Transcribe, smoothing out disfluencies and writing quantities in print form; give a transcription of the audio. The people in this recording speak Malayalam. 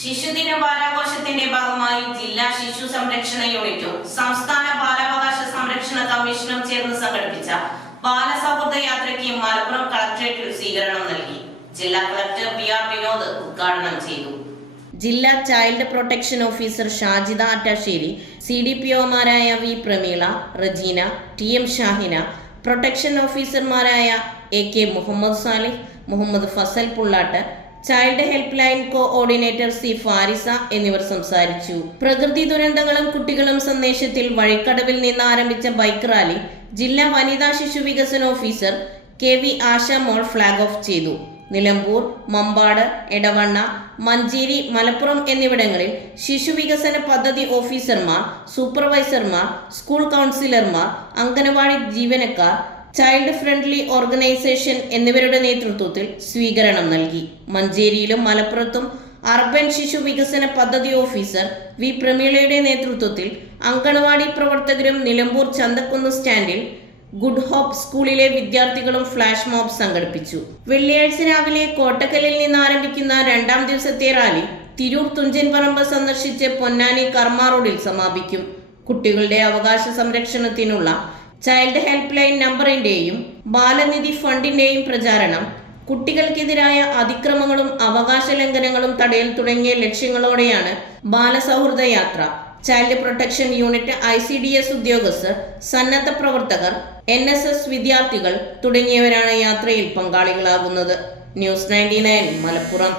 ശിശുദിന വാരാഘോഷത്തിന്റെ ഭാഗമായി ജില്ലാ ശിശു സംരക്ഷണ യൂണിറ്റും സംസ്ഥാന ബാലാവകാശ സംരക്ഷണ കമ്മീഷനും ചേർന്ന് സംഘടിപ്പിച്ച ബാലസൗഹൃദ യാത്രയ്ക്ക് മലപ്പുറം കളക്ടറേറ്റിൽ സ്വീകരണം നൽകി. ജില്ലാ കളക്ടർ VR വിനോദ് ഉദ്ഘാടനം ചെയ്തു. ജില്ലാ child protection officer Shajida Attassery, CDPOമാരായ V Prameela, Rajeena, TM Shahina, protection ഓഫീസർമാരായ AK Muhammad Salih, Muhammad Fasal Pullatt, child help line coordinator C Farisa എന്നിവർ സംസാരിച്ചു. പ്രകൃതി ദുരന്തങ്ങളും കുട്ടികളും സന്ദേശത്തിൽ വഴിക്കടവിൽ നിന്ന് ആരംഭിച്ച ബൈക്ക് റാലി ജില്ലാ വനിതാ ശിശു വികസന ഓഫീസർ KV ആശ മോൾ ഫ്ലാഗ് ഓഫ് ചെയ്തു. നിലമ്പൂർ, മമ്പാട്, എടവണ്ണ, മഞ്ചേരി, മലപ്പുറം എന്നിവിടങ്ങളിൽ ശിശു വികസന പദ്ധതി ഓഫീസർമാർ, സൂപ്പർവൈസർമാർ, സ്കൂൾ കൗൺസിലർമാർ, അംഗനവാടി ജീവനക്കാർ, ചൈൽഡ് ഫ്രണ്ട്ലി ഓർഗനൈസേഷൻ എന്നിവരുടെ നേതൃത്വത്തിൽ സ്വീകരണം നൽകി. മഞ്ചേരിയിലും മലപ്പുറത്തും അർബൻ ശിശു വികസന പദ്ധതി ഓഫീസർ V പ്രമീളയുടെ നേതൃത്വത്തിൽ അംഗനവാടി പ്രവർത്തകരും നിലമ്പൂർ ചന്തക്കുന്ന് സ്റ്റാൻഡിൽ ഗുഡ് ഹോപ്പ് സ്കൂളിലെ വിദ്യാർത്ഥികളും ഫ്ലാഷ് മോബ് സംഘടിപ്പിച്ചു. വെള്ളിയാഴ്ച രാവിലെ കോട്ടക്കലിൽ നിന്ന് ആരംഭിക്കുന്ന രണ്ടാം ദിവസത്തെ റാലി തിരൂർ തുഞ്ചൻ പറമ്പ് സന്ദർശിച്ച് പൊന്നാനി കർമ്മ റോഡിൽ സമാപിക്കും. കുട്ടികളുടെ അവകാശ സംരക്ഷണത്തിനുള്ള ചൈൽഡ് ഹെൽപ്പ് ലൈൻ നമ്പറിന്റെയും ബാലനിധി ഫണ്ടിന്റെയും പ്രചാരണം, കുട്ടികൾക്കെതിരായ അതിക്രമങ്ങളും അവകാശ ലംഘനങ്ങളും തടയൽ തുടങ്ങിയ ലക്ഷ്യങ്ങളോടെയാണ് ബാലസൗഹൃദ യാത്ര. ചൈൽഡ് പ്രൊട്ടക്ഷൻ യൂണിറ്റ്, ICDS ഉദ്യോഗസ്ഥർ, സന്നദ്ധ പ്രവർത്തകർ, NSS വിദ്യാർത്ഥികൾ തുടങ്ങിയവരാണ് യാത്രയിൽ പങ്കാളികളാകുന്നത്. ന്യൂസ് 99 മലപ്പുറം.